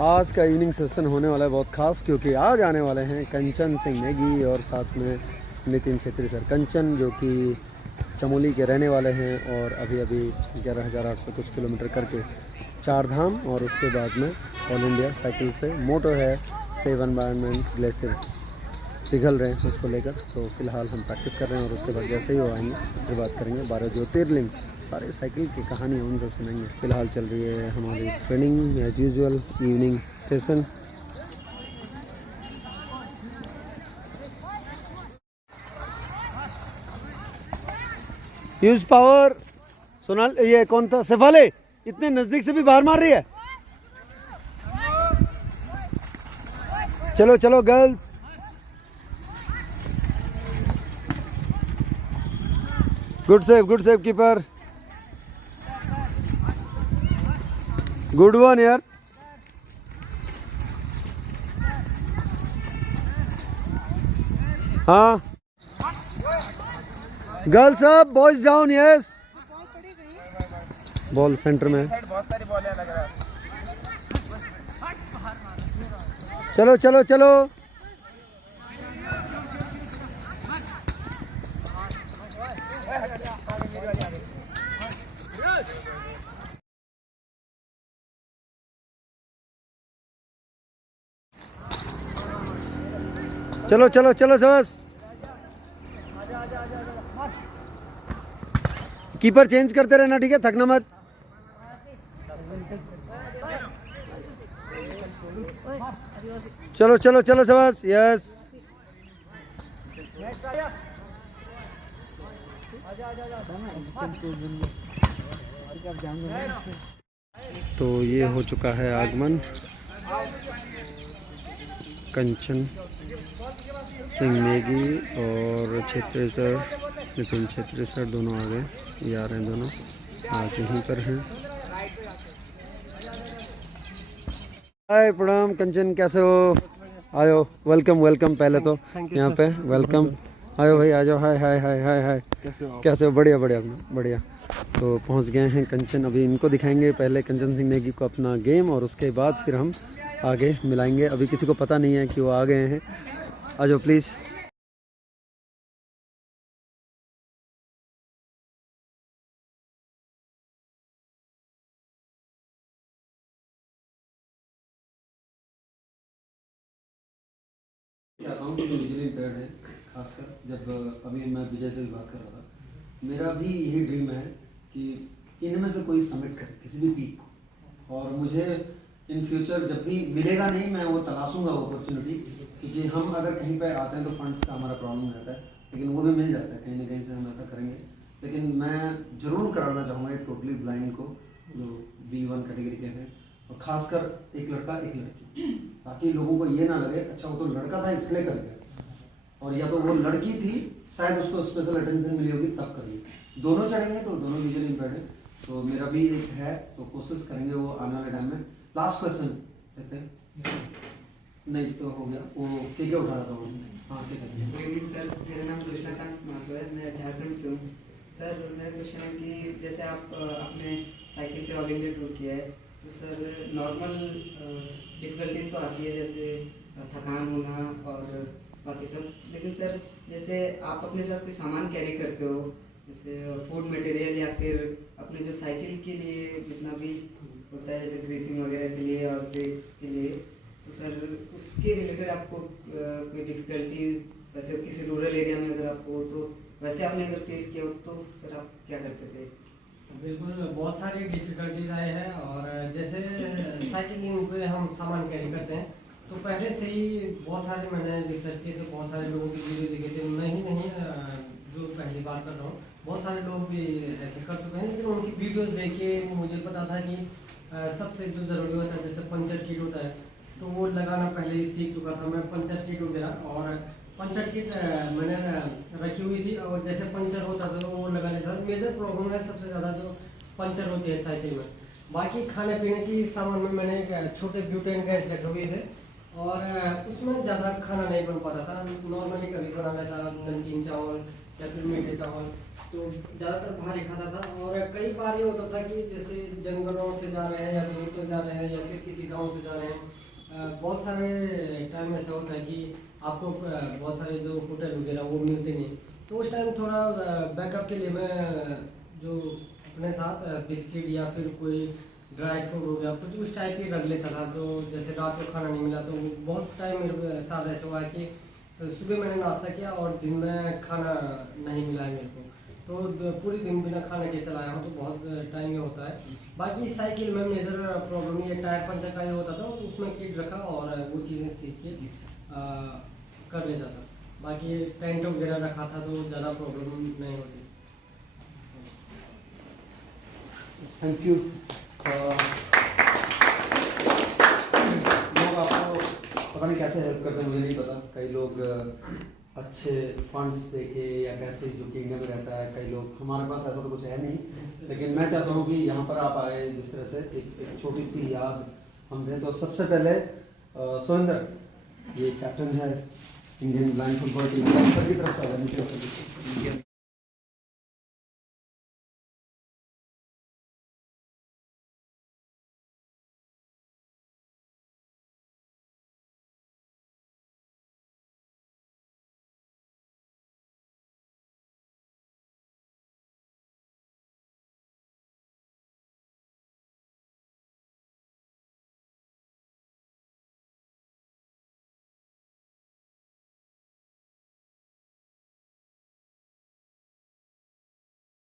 आज का evening session होने वाला है बहुत ख़ास, क्योंकि आज आने वाले हैं कंचन सिंह नेगी और साथ में नितिन छेत्री सर। कंचन जो कि चमोली के रहने वाले हैं और अभी 11,800 कुछ किलोमीटर करके 4 धाम और उसके बाद में ऑल इंडिया साइकिल से मोटो है सेव एनवायरनमेंट ग्लेशियर पिघल रहे हैं उसको लेकर। तो फिलहाल हम प्रैक्टिस कर रहे हैं और उसके बाद जैसे ही वो आएंगे फिर बात करेंगे। 12 ज्योतिर्लिंग सारे साइकिल की कहानी उनसे सुनेंगे। फिलहाल चल रही है हमारी training as usual evening session. Use power Sonal, ये कौन था सेफाले, इतने नजदीक से भी बाहर मार रही है। चलो चलो girls, good save keeper, good one यार। हाँ girls up boys down, yes. Ball centre में, चलो चलो चलो। चलो चलो चलो सबस। कीपर चेंज करते रहना, ठीक है, थकना मत। चलो चलो चलो सबस, यस। तो ये हो चुका है आगमन। कंचन सिंह नेगी और छेत्री सर, नितिन छेत्री सर दोनों आ गए। ये आ रहे हैं दोनों, आज यहीं पर हैं। हाय प्रणाम कंचन, कैसे हो? आयो, वेलकम वेलकम। पहले तो यहाँ पे वेलकम। आयो भाई आ जाओ। हाय हाय हाय हाय हाय, कैसे हो? बढ़िया बढ़िया बढ़िया। तो पहुँच गए हैं कंचन, अभी इनको दिखाएंगे पहले कंचन सिंह नेगी को अपना गेम और उसके बाद फिर हम आगे मिलाएंगे। अभी किसी को पता नहीं है कि वो आ गए हैं। आ जाओ प्लीज़। चाहता हूँ कि जो विजुअली इम्पेयर्ड है, खासकर जब अभी मैं विजय से भी बात कर रहा था, मेरा भी यही ड्रीम है कि इनमें से कोई समिट करे किसी भी पीक को। और मुझे इन फ्यूचर जब भी मिलेगा नहीं, मैं वो तलाशूंगा वो अपॉर्चुनिटी, क्योंकि हम अगर कहीं पे आते हैं तो फंड्स का हमारा प्रॉब्लम रहता है, लेकिन वो भी मिल जाता है कहीं ना कहीं से, हम ऐसा करेंगे। लेकिन मैं ज़रूर कराना चाहूँगा एक टोटली ब्लाइंड को जो B1 कैटेगरी के हैं, और ख़ासकर एक लड़का एक लड़की, ताकि लोगों को ये ना लगे अच्छा वो तो लड़का था इसलिए कर गया, और या तो वो लड़की थी शायद उसको स्पेशल अटेंशन मिली होगी तब करिए। दोनों चढ़ेंगे तो दोनों विजुअली इम्पेयर्ड है, तो मेरा भी एक है, तो कोशिश करेंगे वो आने वाले टाइम में। लास्ट क्वेश्चन कहते हैं नहीं तो हो गया वो, क्या उठा रहा था उसने? हाँ ठीक है। गुड इवनिंग सर, मेरा नाम कृष्णाकांत माधव है, मैं झारखंड से हूँ। सर मेरा क्वेश्चन है कि जैसे आप अपने साइकिल से ऑल इंडिया टूर किया है, तो सर नॉर्मल डिफ़िकल्टीज तो आती है, जैसे थकान होना और बाकी सब, लेकिन सर जैसे आप अपने साथ कोई सामान कैरी करते हो, जैसे फूड मटेरियल या फिर अपने जो साइकिल के लिए जितना भी होता है, जैसे ग्रीसिंग वगैरह के लिए और ब्रेक्स के लिए, तो सर उसके रिलेटेड आपको कोई डिफ़िकल्टीज वैसे किसी रूरल एरिया में अगर आपको हो, तो वैसे आपने अगर फेस किया हो तो सर आप क्या करते थे? बिल्कुल, बहुत सारी डिफ़िकल्टीज आए हैं। और जैसे साइकिलिंग पे हम सामान कैरी करते हैं, तो पहले से ही बहुत सारे मैंने रिसर्च किए थे, बहुत सारे लोगों की वीडियो देखे थे। मैं ही नहीं, जो पहली बार कर रहा हूँ, बहुत सारे लोग भी ऐसे कर चुके हैं, लेकिन उनकी वीडियोस देख के मुझे पता था कि सबसे जो ज़रूरी होता है, जैसे पंचर किट होता है, तो वो लगाना पहले ही सीख चुका था मैं। पंचर किट वगैरह, और पंचर किट मैंने रखी हुई थी, और जैसे पंचर होता था तो वो लगा लेता था। मेजर प्रॉब्लम है सबसे ज़्यादा जो पंचर होती है साइकिल में। बाकी खाने पीने की सामान में मैंने एक छोटे ब्यूटेन गैस रखे हुए थे, और उसमें ज़्यादा खाना नहीं बन पाता था। नॉर्मली कभी बना लेता नमकीन चावल या फिर मीठे चावल, तो ज़्यादातर भारी खाता था। और कई बार ये होता था कि जैसे जंगलों से जा रहे हैं या दूर तक जा रहे हैं या फिर किसी गांव से जा रहे हैं, बहुत सारे टाइम ऐसा होता है कि आपको बहुत सारे जो होटल वगैरह वो मिलते नहीं, तो उस टाइम थोड़ा बैकअप के लिए मैं जो अपने साथ बिस्किट या फिर कोई ड्राई फ्रूट हो गया कुछ उस टाइप की रख लेता था। तो जैसे रात को खाना नहीं मिला तो बहुत टाइम मेरे साथ ऐसा हुआ है कि सुबह मैंने नाश्ता किया और दिन में खाना नहीं मिला है मेरे को, तो पूरी दिन बिना खाने के चलाया हूँ, तो बहुत टाइम ये होता है। बाकी साइकिल में मेजर प्रॉब्लम ये टायर पंचर का ये होता था, उसमें किट रखा और वो चीज़ें सीख के कर लेता था। बाकी टेंट वगैरह रखा था तो ज़्यादा प्रॉब्लम नहीं होती। Thank you. लोग आपको पता नहीं कैसे हेल्प करते हैं, मुझे नहीं पता। कई लोग अच्छे फंड्स देके या कैसे, जो कि इंडिया में रहता है, कई लोग, हमारे पास ऐसा तो कुछ है नहीं, लेकिन मैं चाहता हूँ कि यहाँ पर आप आए, जिस तरह से एक छोटी सी याद हम दें। तो सबसे पहले सोहिंदर, ये कैप्टन है Indian blind football team, sir की तरफ से आ जाए।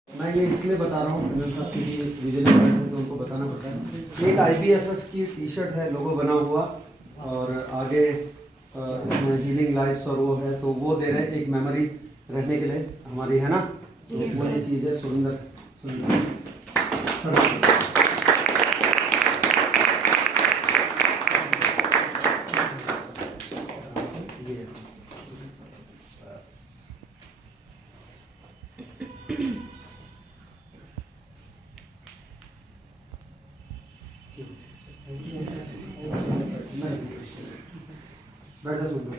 मैं ये इसलिए बता रहा हूँ क्योंकि विजय हैं तो उनको बताना पड़ता है। एक IBFF की टी शर्ट है, लोगो बना हुआ, और आगे इसमें हीलिंग लाइफ्स और वो है, तो वो दे रहे हैं एक मेमोरी रहने के लिए हमारी, है ना। तो वो ये चीज़ है। सुरेंद्र बैठ जा सुंदर।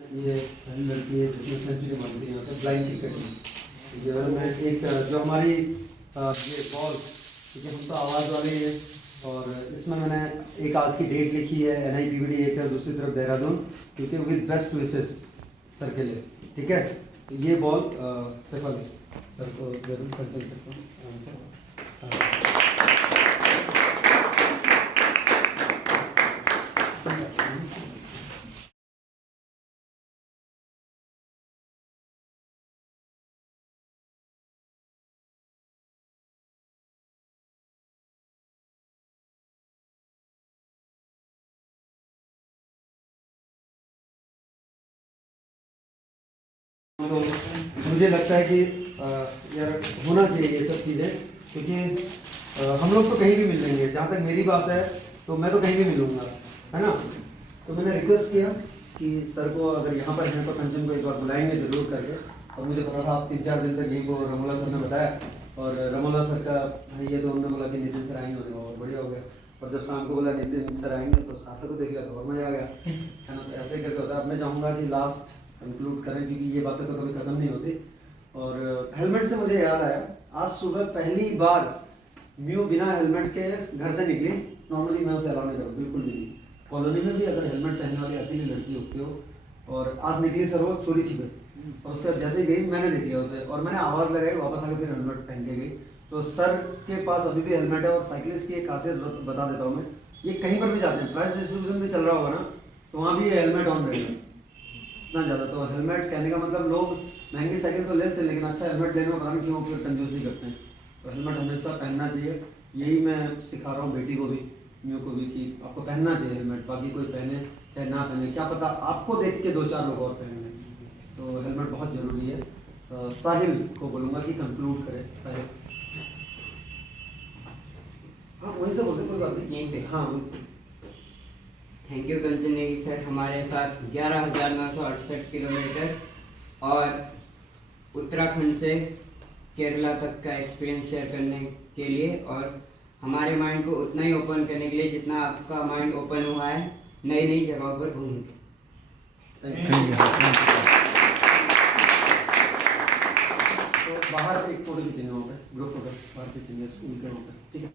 ये पहली लड़की है जिसने सेंचुरी मारी थी यहाँ से ब्लाइंड क्रिकेट में। मैं एक जो हमारी ये बॉल, क्योंकि हम तो आवाज़ वाले हैं, और इसमें मैंने एक आज की डेट लिखी है, NIPVD एक है, दूसरी तरफ देहरादून, क्योंकि विद बेस्ट विशेज सर के लिए, ठीक है। ये बॉल सफल है, सर को जरूर कंसल्ट करता हूँ। तो मुझे लगता है कि यार होना चाहिए ये सब चीज़ें, क्योंकि हम लोग तो कहीं भी मिल लेंगे। जहाँ तक मेरी बात है तो मैं तो कहीं भी मिलूँगा, है ना। तो मैंने रिक्वेस्ट किया कि सर को अगर यहाँ पर हैं तो कंचन को एक बार बुलाएंगे जरूर करके, और मुझे पता था आप 3-4 दिन तक यहीं को रमोला सर ने बताया, और रमोला सर का है ये, तो उन्होंने बोला कि नितिन सर आएंगे, और बढ़िया हो गया। और जब शाम को बोला नितिन सर आएंगे तो सार्थक को देख लिया तो और मजा आ गया, है ना। तो ऐसे करके होता है। अब मैं चाहूँगा कि लास्ट कंक्लूड करें, क्योंकि ये बातें तो कभी ख़त्म नहीं होती। और हेलमेट से मुझे याद आया, आज सुबह पहली बार म्यू बिना हेलमेट के घर से निकली। नॉर्मली मैं उसे अलाउ नहीं करता, बिल्कुल नहीं। कॉलोनी में भी अगर हेलमेट पहनने वाली अकेली लड़की होती हो, और आज निकली सर वो चोरी छिपे, और उसके बाद जैसे ही गई मैंने देख लिया उसे, और मैंने आवाज़ लगाई, वापस आके फिर हेलमेट पहन के गई। तो सर के पास अभी भी हेलमेट है। और साइकिलिस्ट की एक खासियत बता देता हूँ मैं, ये कहीं पर भी जाते हैं, प्राइस डिस्ट्रीब्यूशन भी चल रहा होगा ना, तो वहाँ भी ये हेलमेट ऑन रहेगा इतना ज़्यादा। तो हेलमेट कहने का मतलब, लोग महंगी साइकिल तो लेते हैं लेकिन अच्छा हेलमेट लेने में पता नहीं क्यों फिर कंजूसी करते हैं। तो हेलमेट हमेशा पहनना चाहिए। यही मैं सिखा रहा हूँ बेटी को भी, म्यू को भी, कि आपको पहनना चाहिए हेलमेट। बाकी कोई पहने चाहे ना पहने, क्या पता आपको देख के 2-4 लोग और पहन लें। तो हेलमेट बहुत ज़रूरी है। साहिल को बोलूँगा कि कंक्लूड करें। साहिल, हाँ वहीं से बोलते, कोई बात नहीं, यहीं से। हाँ वहीं से। Thank you Kanchan Negi sir, हमारे साथ 11,968 किलोमीटर और उत्तराखंड से केरला तक का एक्सपीरियंस शेयर करने के लिए, और हमारे माइंड को उतना ही ओपन करने के लिए जितना आपका माइंड ओपन हुआ है नई नई जगहों पर घूमने के। तो बाहर एक फोटो खींचेंगे वहाँ पे, ग्रुप फोटो बाहर खींचेंगे स्कूल के वहाँ पे, ठीक है।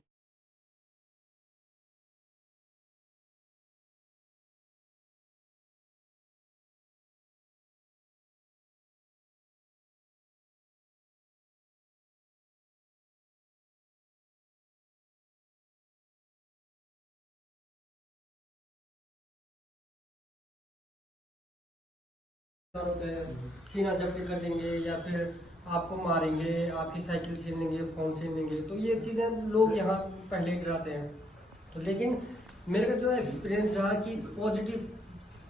छीना झपटी कर लेंगे या फिर आपको मारेंगे, आपकी साइकिल छीन लेंगे, फोन छीन लेंगे, तो ये चीज़ें लोग यहाँ पहले ही डराते हैं। तो लेकिन मेरे का जो एक्सपीरियंस रहा कि पॉजिटिव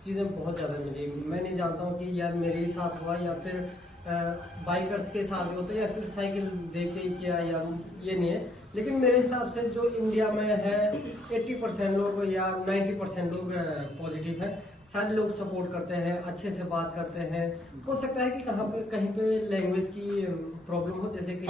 चीज़ें बहुत ज़्यादा मिली। मैं नहीं जानता हूँ कि यार मेरे ही साथ हुआ या फिर बाइकर्स के साथ होता है या फिर साइकिल देख के ही किया, या ये नहीं है। लेकिन मेरे हिसाब से जो इंडिया में है 80% लोग या 90% लोग पॉजिटिव हैं। सारे लोग सपोर्ट करते हैं, अच्छे से बात करते हैं। हो सकता है कि कहीं पे लैंग्वेज की प्रॉब्लम हो, जैसे कि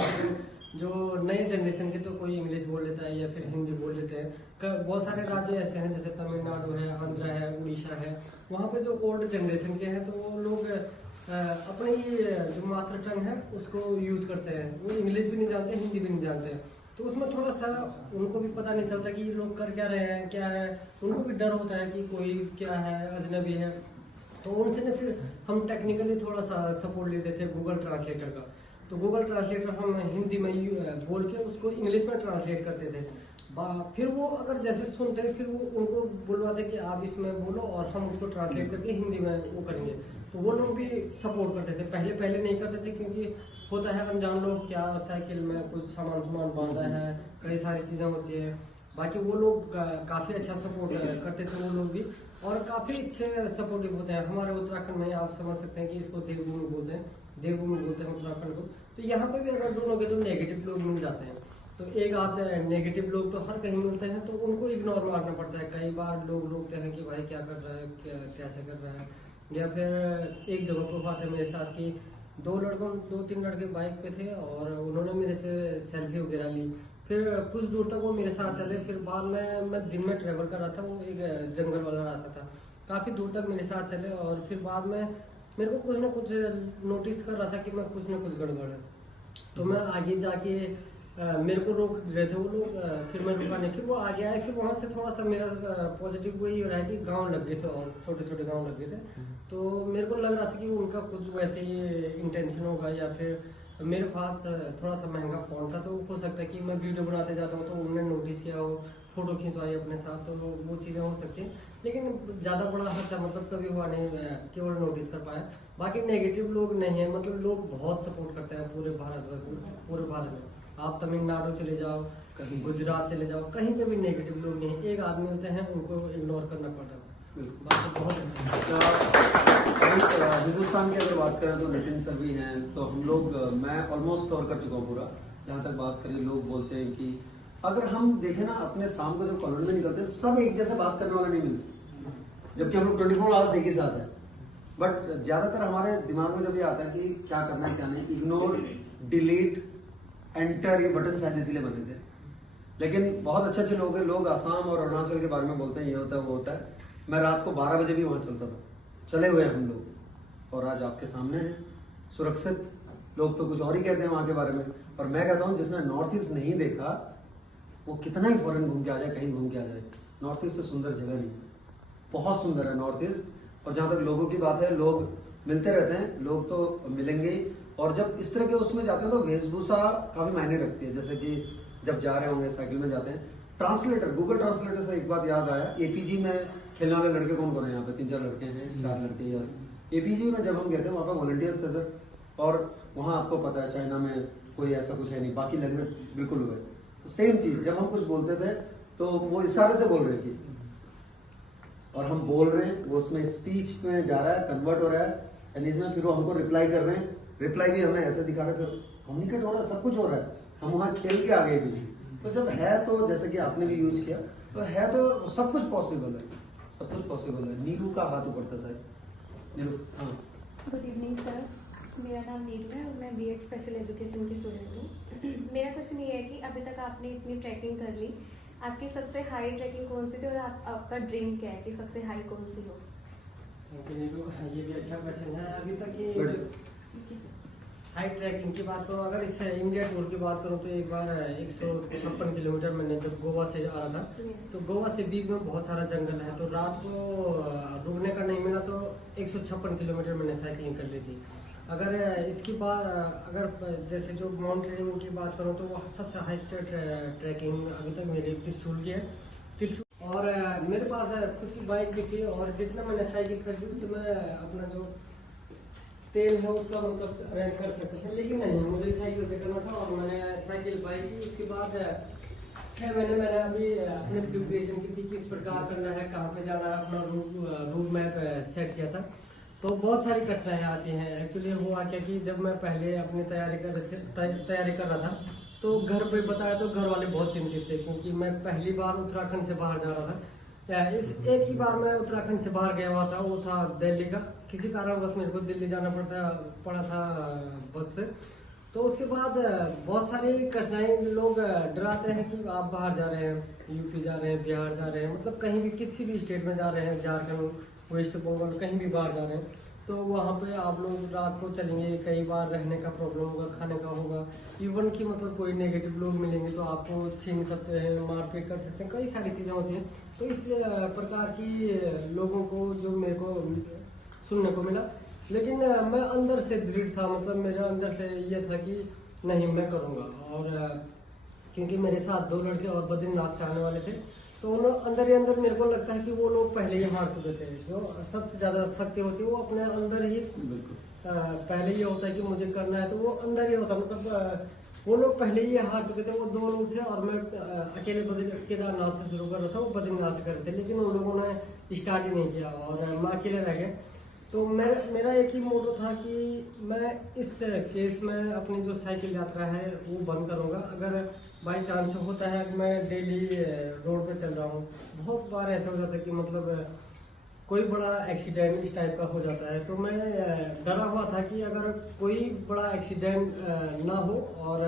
जो नए जनरेशन के तो कोई इंग्लिश बोल लेता है या फिर हिंदी बोल लेते हैं। बहुत सारे राज्य ऐसे हैं जैसे तमिलनाडु है, आंध्र है, उड़ीसा है, वहाँ पे जो ओल्ड जनरेशन के हैं तो वो लोग अपनी जो मातृ टंग है उसको यूज करते हैं। वो इंग्लिश भी नहीं जानते, हिंदी भी नहीं जानते, तो उसमें थोड़ा सा उनको भी पता नहीं चलता कि ये लोग कर क्या रहे हैं, क्या है। उनको भी डर होता है कि कोई क्या है, अजनबी है। तो उनसे ना फिर हम टेक्निकली थोड़ा सा सपोर्ट लेते थे गूगल ट्रांसलेटर का। तो गूगल ट्रांसलेटर हम हिंदी में बोल के उसको इंग्लिश में ट्रांसलेट करते थे। फिर वो अगर जैसे सुनते फिर वो उनको बुलवाते कि आप इसमें बोलो और हम उसको ट्रांसलेट करके हिंदी में वो करेंगे। तो वो लोग भी सपोर्ट करते थे। पहले नहीं करते थे क्योंकि होता है अनजान लोग, क्या साइकिल में कुछ सामान बांधा है, कई सारी चीज़ें होती है। बाकी वो लोग काफ़ी अच्छा सपोर्ट करते थे वो लोग भी, और काफ़ी अच्छे सपोर्टिव होते हैं। हमारे उत्तराखंड में आप समझ सकते हैं कि इसको देवभूमि बोलते हैं, देवभूमि बोलते हैं उत्तराखंड को। तो यहाँ पे भी अगर ढूंढोगे तो नेगेटिव लोग मिल जाते हैं। तो एक आधे नेगेटिव लोग तो हर कहीं मिलते हैं, तो उनको इग्नोर मारना पड़ता है। कई बार लोग रोकते हैं कि भाई क्या कर रहा है, कैसे कर रहा है। या फिर एक जगह पर बात है मेरे साथ कि दो तीन लड़के बाइक पे थे और उन्होंने मेरे से सेल्फी वगैरह ली। फिर कुछ दूर तक वो मेरे साथ चले, फिर बाद में मैं दिन में ट्रेवल कर रहा था, वो एक जंगल वाला रास्ता था, काफ़ी दूर तक मेरे साथ चले। और फिर बाद में मेरे को कुछ ना कुछ नोटिस कर रहा था कि मैं कुछ ना कुछ गड़बड़ है। तो मैं आगे जाके मेरे को रोक रहे थे वो लोग, फिर मैं रुका नहीं, फिर वो आगे आए। फिर वहाँ से थोड़ा सा मेरा पॉजिटिव वही हो रहा है कि गांव लग गए थे और छोटे छोटे गांव लग गए थे। तो मेरे को लग रहा था कि उनका कुछ वैसे ही इंटेंशन होगा, या फिर मेरे पास थोड़ा सा महंगा फ़ोन था, तो हो सकता है कि मैं वीडियो बनाते जाता हूँ तो उन्होंने नोटिस किया हो, फोटो खिंचवाई अपने साथ, तो वो चीज़ें हो सकती हैं। लेकिन ज़्यादा बड़ा हादसा मतलब कभी हुआ नहीं, केवल नोटिस कर पाया। बाकी नेगेटिव लोग नहीं है, मतलब लोग बहुत सपोर्ट करते हैं पूरे भारत में। आप तमिलनाडु चले जाओ, कहीं गुजरात चले जाओ, कहीं पे भी नेगेटिव लोग नहीं है। एक आदमी होते हैं, उनको इग्नोर करना पड़ता है। बाकी बहुत अच्छा। हिंदुस्तान की अगर बात करें तो नितिन सर भी हैं, तो हम लोग मैं ऑलमोस्ट कवर कर चुका हूँ पूरा। जहाँ तक बात करें, लोग बोलते हैं कि अगर हम देखें ना, अपने शाम को जब कॉलोनी में निकलते हैं सब एक जैसे बात करने वाले नहीं मिलते, जबकि हम लोग 24 आवर्स एक ही साथ हैं। बट ज़्यादातर हमारे दिमाग में जब ये आता है कि क्या करना है क्या नहीं, इग्नोर, डिलीट, एंटर, ये बटन शायद इसीलिए बने थे। लेकिन बहुत अच्छे लोग हैं। लोग आसाम और अरुणाचल के बारे में बोलते हैं, ये होता है वो होता है। मैं रात को 12 बजे भी वहाँ चलता था, चले हुए हैं हम लोग, और आज आपके सामने हैं सुरक्षित। लोग तो कुछ और ही कहते हैं वहाँ के बारे में, और मैं कहता हूँ जिसने नॉर्थ ईस्ट नहीं देखा वो कितना ही फॉरेन घूम के आ जाए, कहीं घूम के आ जाए, नॉर्थ ईस्ट से सुंदर जगह नहीं, बहुत सुंदर है नॉर्थ ईस्ट। और जहाँ तक लोगों की बात है, लोग मिलते रहते हैं, लोग तो मिलेंगे ही। और जब इस तरह के उसमें जाते हैं तो वेशभूषा का भी मायने रखती है। जैसे कि जब जा रहे होंगे साइकिल में जाते हैं, ट्रांसलेटर, गूगल ट्रांसलेटर से एक बात याद आया, एपीजी में खेलने वाले लड़के कौन कौन है यहाँ पे? 3-4 लड़के हैं, 4 लड़के। यस, एपीजी में जब हम गए थे वहाँ पे वॉलंटियर्स थे सर, और वहाँ आपको पता है चाइना में कोई ऐसा कुछ है नहीं, बाकी लैंग्वेज बिल्कुल हुए। तो सेम चीज, जब हम कुछ बोलते थे तो वो इशारे से बोल रही थी, और हम बोल रहे हैं, वो उसमें स्पीच में जा रहा है, कन्वर्ट हो रहा है चाइनीज में, फिर वो हमको रिप्लाई कर रहे हैं, रिप्लाई भी हमें ऐसे दिखा रहे हैं, फिर कम्युनिकेट हो रहा है, सब कुछ हो रहा है, हम वहाँ खेल के आ गए भी। तो जब है तो जैसे कि आपने भी यूज किया, तो है तो सब कुछ पॉसिबल है, सब कुछ पॉसिबल है। नीलू का हाथ ऊपर था शायद, नीलू। हाँ, गुड इवनिंग सर, मेरा नाम नीरू है और मैं बीएड स्पेशल एजुकेशन की स्टूडेंट हूँ। मेरा क्वेश्चन ये है कि अभी तक आपने इतनी ट्रैकिंग कर ली, आपकी सबसे हाई ट्रैकिंग कौन सी थी और आपका ड्रीम क्या है कि सबसे हाई कौन सी हो? ये भी अच्छा क्वेश्चन है। अभी तक की हाई ट्रैकिंग की बात करूँ, अगर इस इंडिया टूर की बात करूँ तो एक बार 156 किलोमीटर मैंने जब गोवा से आ रहा था, तो गोवा से बीच में बहुत सारा जंगल है, तो रात को रुकने का नहीं मिला, तो 156 किलोमीटर मैंने साइकिलिंग कर ली थी। अगर इसकी बात अगर जैसे जो माउंटेनिंग की बात करूँ तो वो सबसे हाईएस्ट ट्रैकिंग अभी तक मेरी त्रिशूल की है। त्रिशूल और मेरे पास खुद की बाइक भी थी, और जितना मैंने साइकिल कर दी उससे मैं अपना जो तेल है उसका मतलब अरेंज कर सकते थे, लेकिन नहीं, मुझे साइकिल से करना था और मैंने साइकिल बाई की। उसके बाद 6 महीने मैंने अभी अपनी प्रिपरेशन की थी, किस प्रकार करना है, कहाँ पे जाना है, अपना रूट मैप सेट किया था। तो बहुत सारी कठिनाइयाँ आती हैं। एक्चुअली हुआ क्या कि जब मैं पहले अपनी तैयारी कर रहा था, तो घर पे बताया तो घर वाले बहुत चिंतित थे, क्योंकि मैं पहली बार उत्तराखंड से बाहर जा रहा था। इस एक ही बार मैं उत्तराखंड से बाहर गया हुआ था, वो था दिल्ली का। किसी कारणवश मेरे को दिल्ली जाना पड़ा था बस से। तो उसके बाद बहुत सारी कठिनाई, लोग डराते हैं कि आप बाहर जा रहे हैं, यूपी जा रहे हैं, बिहार जा रहे हैं, मतलब कहीं भी किसी भी स्टेट में जा रहे हैं, झारखंड, वेस्ट बंगाल, कहीं भी बाहर जा रहे हैं, तो वहाँ पे आप लोग रात को चलेंगे, कई बार रहने का प्रॉब्लम होगा, खाने का होगा, इवन कि मतलब कोई नेगेटिव लोग मिलेंगे तो आपको छीन सकते हैं, मारपीट कर सकते हैं, कई सारी चीज़ें होती हैं। तो इस प्रकार की लोगों को जो मेरे को सुनने को मिला, लेकिन मैं अंदर से दृढ़ था, मतलब मेरे अंदर से ये था कि नहीं, मैं करूँगा। और क्योंकि मेरे साथ 2 लड़के और बद्रीनाथ से आने वाले थे, तो उन्होंने अंदर ही अंदर मेरे को लगता है कि वो लोग पहले ही हार चुके थे। जो सबसे ज्यादा शक्ति होती है वो अपने अंदर ही पहले ये होता है कि मुझे करना है, तो वो अंदर ही होता है। मतलब वो लोग पहले ही हार चुके थे। वो 2 लोग थे और मैं अकेले केदारनाथ से शुरू कर रहा था, वो बद्रीनाथ से कर रहे थे, लेकिन उन लोगों ने स्टार्ट ही नहीं किया और मैं अकेले रह गया। तो मेरा एक ही मोटो था कि मैं इस केस में अपनी जो साइकिल यात्रा है वो बंद करूँगा। अगर बाई चांस होता है कि मैं डेली रोड पे चल रहा हूँ, बहुत बार ऐसा हो जाता है कि मतलब कोई बड़ा एक्सीडेंट इस टाइप का हो जाता है, तो मैं डरा हुआ था कि अगर कोई बड़ा एक्सीडेंट ना हो और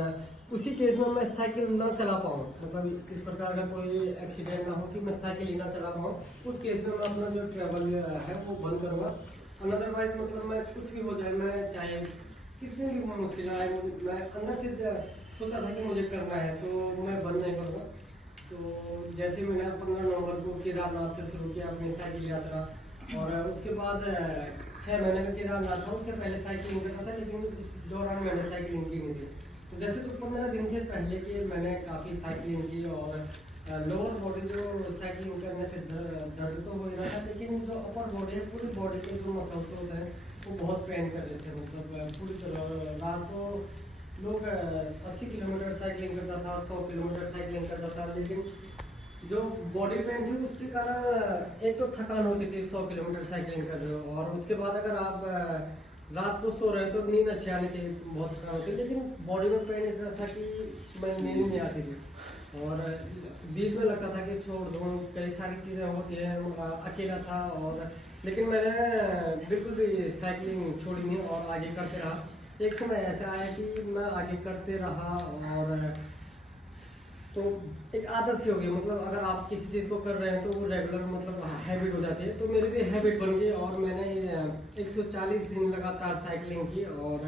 उसी केस में मैं साइकिल ना चला पाऊँ, मतलब इस प्रकार का कोई एक्सीडेंट ना हो कि मैं साइकिल ही ना चला पाऊँ, उस केस में मैं अपना जो ट्रेवल है वो बंद करूँगा। अदरवाइज मतलब मैं कुछ भी हो जाए, मैं चाहे कितनी भी मुश्किल आए, मैं अंदर से सोचा था कि मुझे करना है, तो मैं बंद नहीं करूँगा। तो जैसे मैंने 15 नवंबर को केदारनाथ से शुरू किया अपनी साइकिल यात्रा, और उसके बाद 6 महीने में केदारनाथ था। उससे पहले साइकिलिंग करता था, लेकिन इस दौरान मैंने साइकिलिंग की नहीं थी। तो जैसे जो 15 दिन के पहले के मैंने काफ़ी साइकिलिंग की, और लोअर बॉडी जो साइकिलिंग करने से दर्द तो हो रहा था, लेकिन जो अपर बॉडी है, पूरी बॉडी के जो मसल्स होते हैं वो बहुत पेन कर रहे थे। मतलब पूरी तरह रात को लोग 80 किलोमीटर साइकिलिंग करता था, 100 किलोमीटर साइकिलिंग करता था, लेकिन जो बॉडी पेन थी उसके कारण एक तो थकान होती थी, 100 किलोमीटर साइकिलिंग कर रहे हो, और उसके बाद अगर आप रात को सो रहे तो नींद अच्छी आनी चाहिए, बहुत थकान होती, लेकिन बॉडी में पेन इतना था कि मैं नींद नहीं आती थी। और बीच में लगता था कि छोड़ दूँ, कई सारी चीज़ें होती हैं, अकेला था, और लेकिन मैंने बिल्कुल भी साइकिलिंग छोड़ी नहीं और आगे करते रहा। एक समय ऐसा आया कि मैं आगे करते रहा, और तो एक आदत सी हो गई। मतलब अगर आप किसी चीज़ को कर रहे हैं तो वो रेगुलर मतलब हैबिट हो जाती है, तो मेरी भी हैबिट बन गई, और मैंने 140 दिन लगातार साइकिलिंग की। और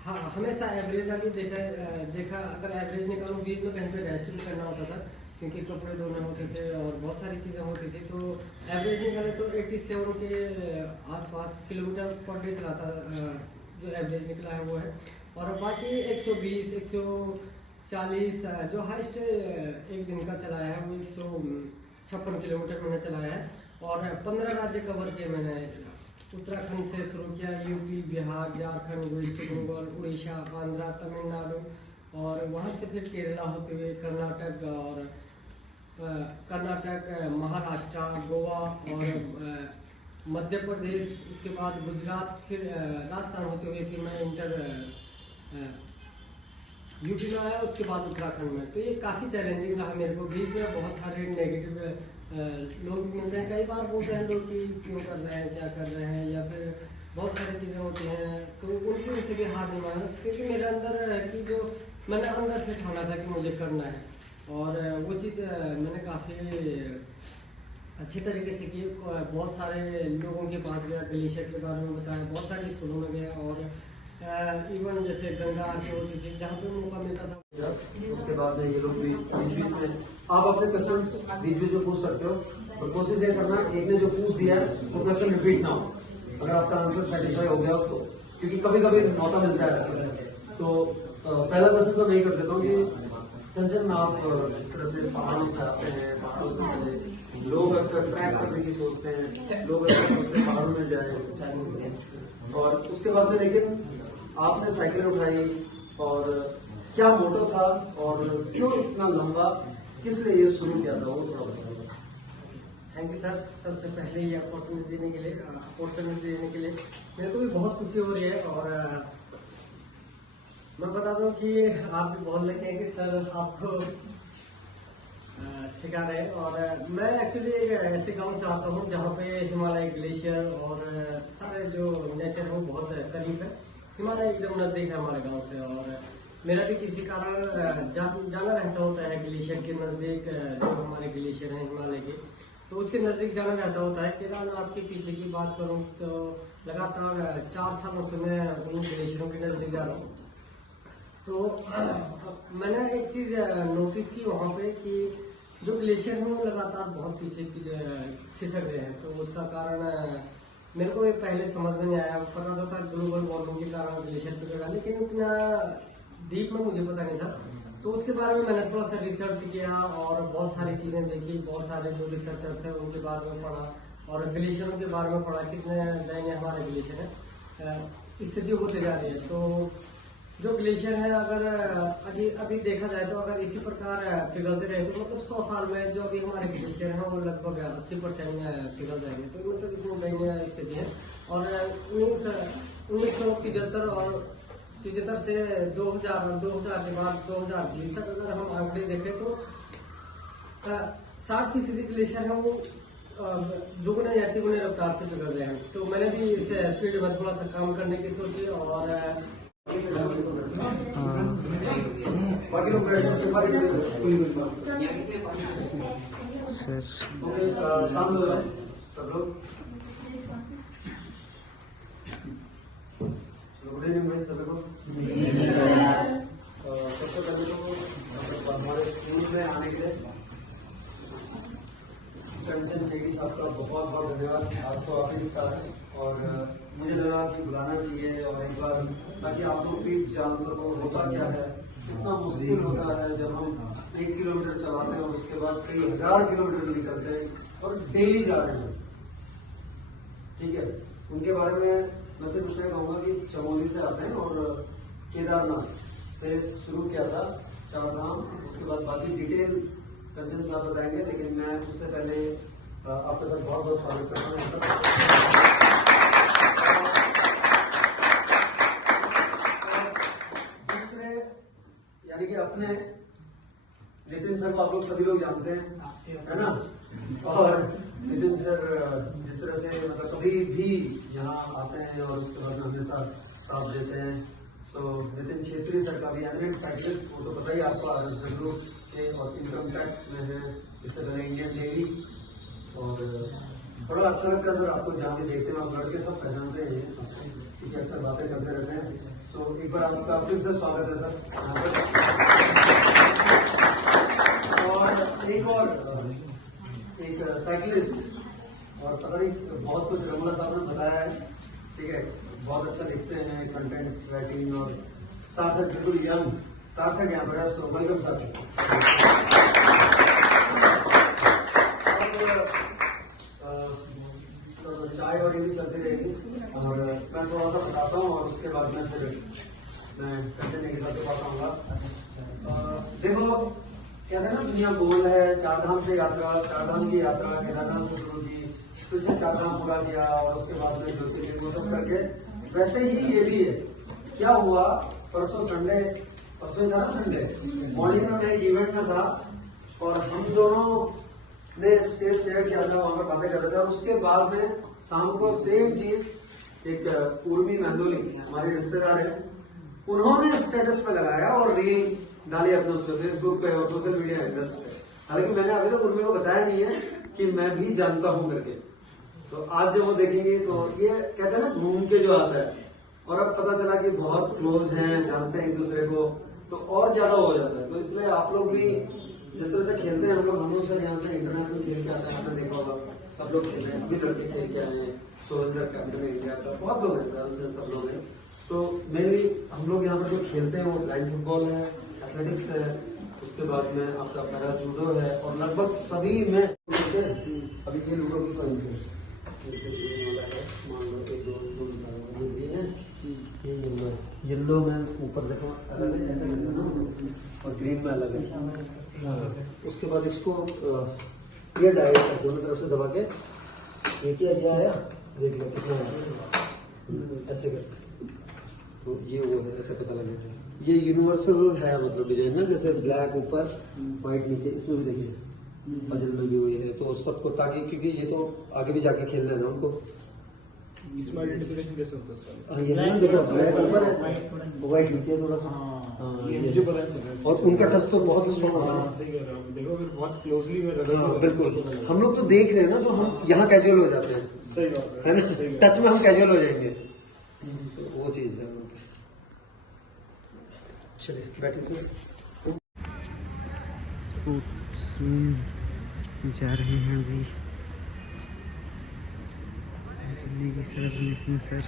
हाँ, हमेशा एवरेज अभी देखा अगर एवरेज निकालूँ, बीच में कहीं पे रेस्ट भी करना होता था, क्योंकि कपड़े धोने होते थे और बहुत सारी चीज़ें होती थी, तो एवरेज निकाले तो 87 के आसपास किलोमीटर पर डे चलाता, जो एवरेज निकला है वो है। और बाकी 120, 140 जो हाइस्ट एक दिन का चलाया है वो 156 किलोमीटर मैंने चलाया है। और 15 राज्य कवर किए मैंने। उत्तराखंड से शुरू किया, यूपी, बिहार, झारखंड, वेस्ट बंगाल, उड़ीसा, आंध्रा, तमिलनाडु, और वहाँ से फिर केरला होते हुए कर्नाटक, और महाराष्ट्र, गोवा, और मध्य प्रदेश, उसके बाद गुजरात, फिर राजस्थान होते हुए फिर मैं यूपी में आया, उसके बाद उत्तराखंड में। तो ये काफ़ी चैलेंजिंग रहा मेरे को। बीच में बहुत सारे नेगेटिव लोग मिलते हैं, कई बार बोलते हैं लोग कि क्यों कर रहे हैं, क्या कर रहे हैं, या फिर बहुत सारी चीज़ें होती हैं, तो उन चीज़ों से भी हार नहीं माना, क्योंकि मेरे अंदर है कि जो मैंने अंदर से ठाना था कि मुझे करना है, और वो चीज़ मैंने काफ़ी अच्छी तरीके से की। बहुत सारे लोगों के पास गया, ग्लेशियर के बारे में बताया, बहुत सारे स्कूलों में गया, और इवन जैसे गंगा आरती होती थी जहाँ पे मौका मिलता था। उसके बाद में ये लोग भी बीच में आप अपने क्वेश्चंस बीच में जो पूछ सकते हो, और कोशिश ये करना एक ने जो पूछ दिया है वो क्वेश्चन रिपीट ना हो, अगर आपका आंसर सेटिस्फाई हो गया तो, क्योंकि कभी कभी मौका मिलता है ऐसा। तो पहला क्वेश्चन तो मैं ही कर देता हूँ कि कंचन, आप जिस तरह से पहाड़ों से आते हैं, पहाड़ों से चले, लोग अक्सर ट्रैक करने की सोचते हैं, लोग अक्सर सोचते हैं पहाड़ों में जाए, और उसके बाद में लेकिन आपने साइकिल उठाई, और क्या मोटो था और क्यों इतना लंबा, किस लिए ये शुरू किया था, वो थोड़ा बताओ। थैंक यू सर, सबसे पहले ये अपॉर्चुनिटी देने के लिए मेरे को भी बहुत खुशी हो रही है। और मैं बता दूं कि आप भी बहुत लगे हैं कि सर आपको सिखा रहे हैं, और मैं एक्चुअली एक ऐसे गांव से आता हूं जहां पे हिमालय ग्लेशियर और सारे जो नेचर है वो बहुत करीब है। हिमालय एकदम नजदीक है हमारे गांव से, और मेरा भी किसी कारण जाना रहता होता है ग्लेशियर के नजदीक, जो हमारे ग्लेशियर हैं हिमालय के, तो उसके नजदीक जाना रहता होता है। केदारनाथ के पीछे की बात करूं तो लगातार 4 सालों से मैं उन ग्लेशियरों के नजदीक जा रहा हूँ। तो मैंने एक चीज नोटिस की वहाँ पे कि जो ग्लेशियर है वो लगातार बहुत पीछे खिसक रहे हैं, तो उसका कारण मेरे को ये पहले समझ में नहीं आया। पता था ग्लोबल वार्मिंग के कारण ग्लेशियर पिघल रहा, लेकिन इतना डीप में मुझे पता नहीं था। तो उसके बारे में मैंने थोड़ा सा रिसर्च किया और बहुत सारी चीजें देखी, बहुत सारे जो रिसर्चर थे उनके बारे में पढ़ा, और ग्लेशियरों के बारे में पढ़ा, कितने नए हमारे ग्लेशियर है, स्थिति होते जा रही है। तो जो ग्लेशियर है अगर अभी देखा जाए तो अगर इसी प्रकार पिघलते रहे तो मतलब 100 साल में जो अभी हमारे ग्लेशियर हैं वो लगभग 80% में पिघल जाएंगे। तो मतलब इतनी दयनीय स्थिति है। और 1975 और 73 से 2000 के बाद 2020 तक अगर हम आंकड़े देखें तो 60% ग्लेशियर है वो दुगने या तिगुने रफ्तार से पिघल रहे हैं। तो मैंने भी इस फील्ड में थोड़ा सा काम करने की सोची, और बाकी लोग सर शाम हो जाओ सब लोग। गुड इवनिंग भाई सभी को। सबसे पहले तो हमारे स्कूल में आने के लिए कंचन नेगी साहब का बहुत बहुत धन्यवाद। आज तो ऑफिस का है और मुझे लगा कि बुलाना चाहिए और एक बार, ताकि आप लोग भी जान सको होता क्या है, कितना मुश्किल होता है जब हम 1 किलोमीटर चलाते हैं और उसके बाद कई 1000 किलोमीटर निकलते हैं और डेली जा रहे हैं। ठीक है, उनके बारे में मैं सिर्फ इतना कहूँगा कि चमोली से आते हैं और केदारनाथ से शुरू किया था 4 धाम, उसके बाद बाकी डिटेल कंचन साहब बताएंगे, लेकिन मैं उससे पहले आपके साथ बहुत बहुत स्वागत करता हूँ। दूसरे यानी कि अपने नितिन सर को आप लोग सभी लोग जानते हैं, है ना। और नितिन सर जिस तरह से मतलब कभी भी यहाँ आते हैं और उसके बाद हमेशा साथ देते हैं। सो नितिन छेत्री सर का भी एमिनेंट साइकिलिस्ट, वो तो पता ही आपको RSW के और इनकम टैक्स में है, इससे पहले इंडियन नेवी। और बड़ा अच्छा लगता है सर आपको जहाँ भी देखते हैं, आप लड़के सब पहचानते हैं क्योंकि अक्सर बातें करते रहते हैं। सो एक बार आपका फिर से स्वागत है सर यहाँ पर। और एक साइकिलिस्ट, और पता नहीं बहुत कुछ रमला साहब ने बताया है, ठीक है, बहुत अच्छा लिखते हैं कंटेंट राइटिंग, और सार्थक बिल्कुल यंग सार्थक यहाँ पर है। सो वेलकम सार्थक। तो चाय और ये भी चलती रहेगी और मैं थोड़ा सा बताता हूँ और उसके बाद में फिर मैं कंटेंट के साथ पास आऊँगा। देखो कहते हैं ना, दुनिया गोल है, 4 धाम से यात्रा, 4 धाम की यात्रा केदारनाथ से शुरू की, फिर से 4 धाम पूरा किया और उसके बाद में ज्योतिर्लिंग वो सब करके, वैसे ही ये भी है। क्या हुआ, परसों था ना संडे मॉर्निंग में एक इवेंट में था और हम दोनों ने स्टेज शेयर किया था, वहां पर बातें कर रहे थे, और उसके बाद में शाम को सेम चीज एक उर्मी मेहंदोली हमारे रिश्तेदार है, उन्होंने स्टेटस पे लगाया और रील डाली अपने उस पर फेसबुक पे और सोशल मीडिया हैंडल्स पे। हालांकि मैंने अभी तक उर्मी को बताया नहीं है कि मैं भी जानता हूं करके। तो आज जब वो देखेंगे तो ये कहते हैं ना घूम के जो आता है, और अब पता चला कि बहुत क्लोज हैं, जानते हैं एक दूसरे को, तो और ज्यादा हो जाता है। तो इसलिए आप लोग भी जिस तरह से खेलते हैं, हम लोग सर यहाँ से इंटरनेशनल खेल के आते हैं, आपने देखा होगा सब लोग खेल रहे हैं, अभी लड़के खेल के आए हैं, सुरेंद्र कैप्टन इंडिया का, बहुत लोग हैं, गर्ल्स हैं, सब लोग हैं। तो मेनली हम लोग यहाँ पर जो खेलते हैं वो ब्लाइंड फुटबॉल है, एथलेटिक्स है, उसके बाद में आपका पैरा जूडो है, और लगभग सभी में अभी ये लूडो की कोई है, मान लो एक दो ये ग्रीन है, ये येलो है, येलो में ऊपर देखो अलग है, ऐसा करना ना, और ग्रीन में अलग है। हाँ, उसके बाद इसको ये डायरेक्ट है, दोनों तरफ से दबा के एक ही आइडिया आया, देख लो कितना है, ऐसे कर, तो ये वो है, ऐसे पता लगेगा। ये यूनिवर्सल है, मतलब डिजाइन ना, जैसे ब्लैक ऊपर व्हाइट नीचे, इसमें भी देखिए पजल में भी वही है, तो सबको, ताकि क्योंकि ये तो आगे भी जाके खेलना है ना उनको। इसमें आइडेंटिफिकेशन कैसे होता है सर? हाँ, ये है ना, देखो ब्लैक ऊपर है, व्हाइट नीचे थोड़ा सा। हाँ, ये मुझे पता है। और उनका टच तो बहुत स्ट्रॉन्ग होता है। हाँ, सही कह रहे हो, देखो फिर बहुत क्लोजली में हाँ, बिल्कुल, हम लोग तो देख रहे हैं ना, तो हम यहाँ कैजुअल हो जाते हैं, सही बात है ना, टच में हम कैजुअल हो जाएंगे, तो वो चीज है। चलिए बैठे से जा रहे हैं अभी चलेगी सर, नितिन सर।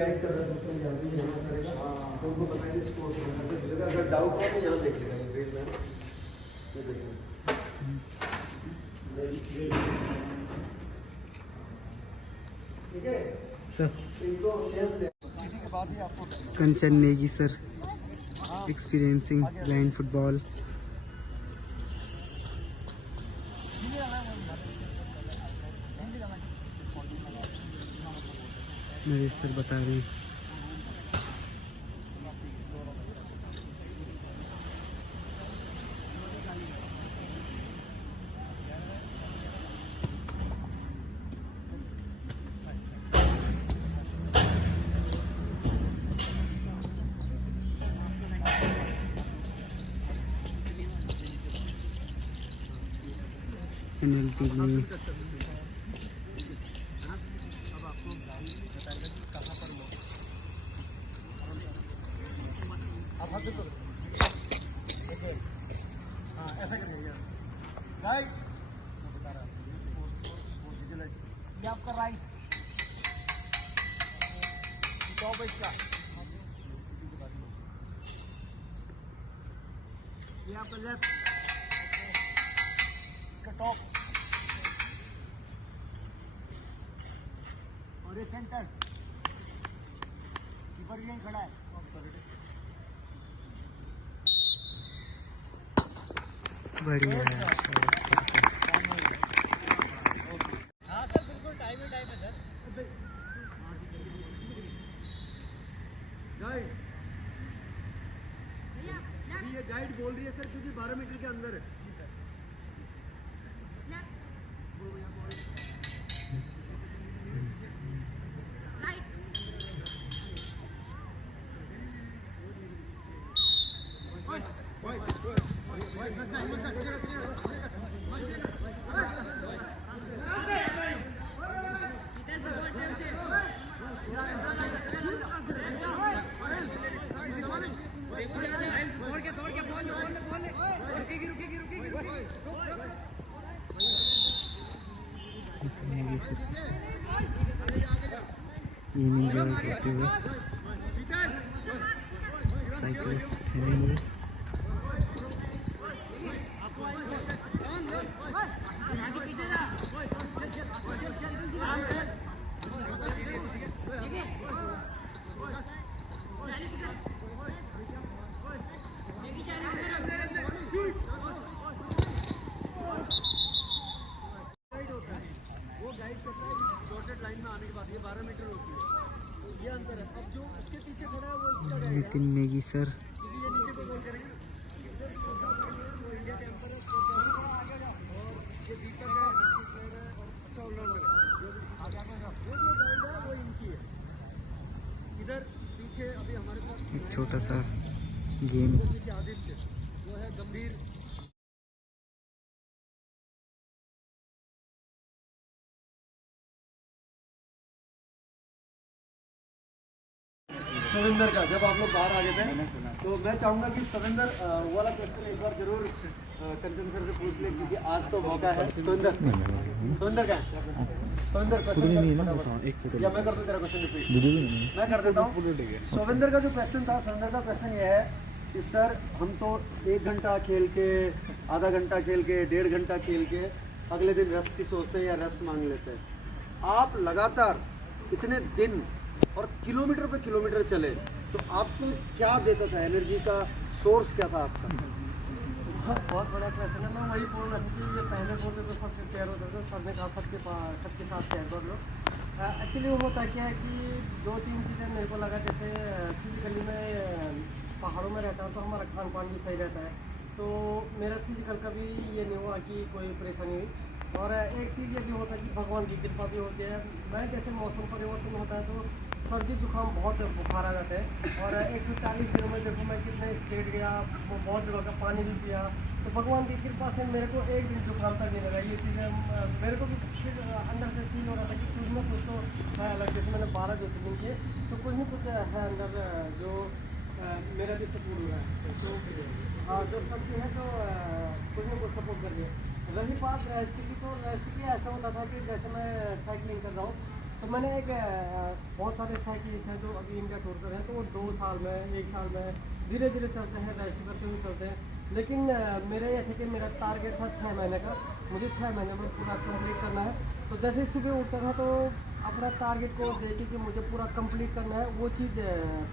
गाइड कर रहे हैं, उसमें जानते हैं यहाँ करेगा, तो उनको बताएंगे स्पोर्ट्स में से गुजरेगा। अगर डाउट हो तो यहाँ देख लेगा, ये ग्रेड में ये देखिए। ठीक है सर, इनको चेंज दे। Kanchan Negi sir, experiencing blind football. Naresh sir बता रहे हैं। पेनल्टी में ऐसा करिए राइट, ये आपका राइट टॉप है इसका, ये आपका लेफ्ट इसका टॉप, और ये सेंटर, कीपर भी यहीं खड़ा है। बढ़िया है। हाँ सर, बिल्कुल टाइम है सर। गाइड, अभी ये गाइड बोल रही है सर, क्योंकि 12 मीटर के अंदर है। एंजॉय करते हुए साइकिलिस्ट है ये। वो गाइड करता है डॉटेड लाइन में आने के बाद, ये 12 मीटर होती है, तो ये अंतर है। अब जो उसके इधर पीछे अभी हमारे पास एक छोटा सा गेम। पीछे आदित्य, वो है गंभीर। सविंदर का जब आप लोग बाहर आ गए थे तो मैं चाहूँगा कि सविंदर वो वाला क्वेश्चन एक बार जरूर कंचन सर से पूछ ले, क्योंकि आज तो मौका है। सविंदर का सविंदर क्वेश्चन या मैं कर दूँ तेरा क्वेश्चन रिपीट? मैं कर देता हूँ। सविंदर का जो क्वेश्चन था, सविंदर का क्वेश्चन ये है कि सर हम तो 1 घंटा खेल के, आधा घंटा खेल के, 1.5 घंटा खेल के अगले दिन रेस्ट की सोचते हैं या रेस्ट मांग लेते हैं। आप लगातार इतने दिन और किलोमीटर पे किलोमीटर चले, तो आपको क्या देता था? एनर्जी का सोर्स क्या था आपका? बहुत बड़ा क्वेश्चन है। मैं वही बोल रहा था कि ये पहले बोलते तो सबसे शेयर होता था, सर ने कहा सबके साथ शेयर कर लो। एक्चुअली वो होता क्या है कि 2-3 चीज़ें मेरे को लगा, जैसे फिजिकली मैं पहाड़ों में रहता हूँ तो हमारा खान पान भी सही रहता है, तो मेरा फिजिकल का भी ये नहीं हुआ कि कोई परेशानी हुई। और एक चीज़ ये भी होता है कि भगवान की कृपा भी होती है। मैं जैसे मौसम परिवर्तन होता है तो सर्दी जुकाम बहुत बुखार आ जाता है, और 140 दिनों में देखो मैं कितने स्टेट गया, वो बहुत जगह का पानी भी पिया, तो भगवान की कृपा से मेरे को एक दिन जुकाम तक नहीं लगा। ये चीज़ें मेरे को भी फिर अंदर से फील हो रहा था कि कुछ ना कुछ तो है अलग। जैसे मैंने 12 ज्योतिर्लिंग किए तो कुछ ना कुछ है अंदर जो मेरा भी सपोर्ट हो रहा है। तो हाँ, जो शक्ति है तो कुछ ना कुछ सपोर्ट कर रही है। रही बात रेस्ट की, तो रेस्ट की ऐसा होता था कि जैसे मैं साइकिलिंग कर रहा हूँ तो मैंने बहुत सारे साइकिलिस्ट हैं जो अभी इंडिया टूर कर हैं, तो वो 2 साल में, 1 साल में धीरे धीरे चलते हैं, रेस्ट करते हुए चलते हैं। लेकिन मेरा ये था कि मेरा टारगेट था 6 महीने का, मुझे 6 महीने में पूरा कंप्लीट करना है। तो जैसे सुबह उठता था तो अपना टारगेट को देखे कि मुझे पूरा कंप्लीट करना है, वो चीज़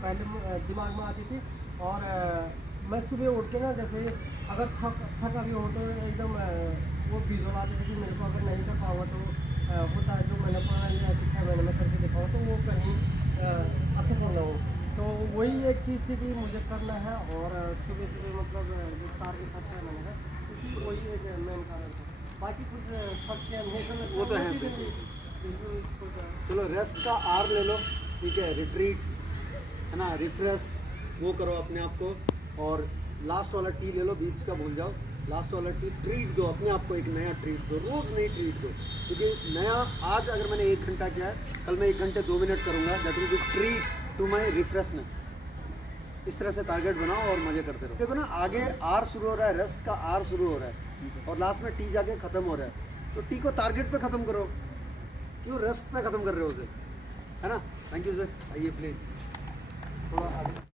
पहले दिमाग में आती थी। और मैं सुबह उठ के ना, जैसे अगर थका भी हो तो एकदम वो विजुअल आती थी कि मेरे को अगर नहीं कर पाऊँगा तो होता है जो मैंने 5 या 6 महीने में करके दिखाऊँ तो वो कहीं असफल ना हो। तो वही एक चीज़ थी कि मुझे करना है, और सुबह सुबह मतलब जो टारगेट था 6 महीने का, इसी वही एक मेन कारण था। बाकी कुछ सबके वो तो है। चलो रेस्ट का आर ले लो, ठीक है, रिट्रीट है ना, रिफ्रेश वो करो अपने आप को, और लास्ट वाला टी ले लो, बीच का भूल जाओ, लास्ट वाला टी ट्रीट दो अपने आप को, एक नया ट्रीट दो, रोज़ नई ट्रीट दो। क्योंकि नया आज अगर मैंने 1 घंटा किया है, कल मैं 1 घंटे 2 मिनट करूँगा, that will be treat to my refreshness. इस तरह से टारगेट बनाओ और मज़े करते रहो। देखो ना, आगे आर शुरू हो रहा है, रेस्ट का आर शुरू हो रहा है, और लास्ट में टी जाके ख़त्म हो रहा है। तो टी को टारगेट पे ख़त्म करो, क्यों रेस्ट पे ख़त्म कर रहे हो उसे, है ना। थैंक यू सर, आइए प्लीज़ थोड़ा आगे।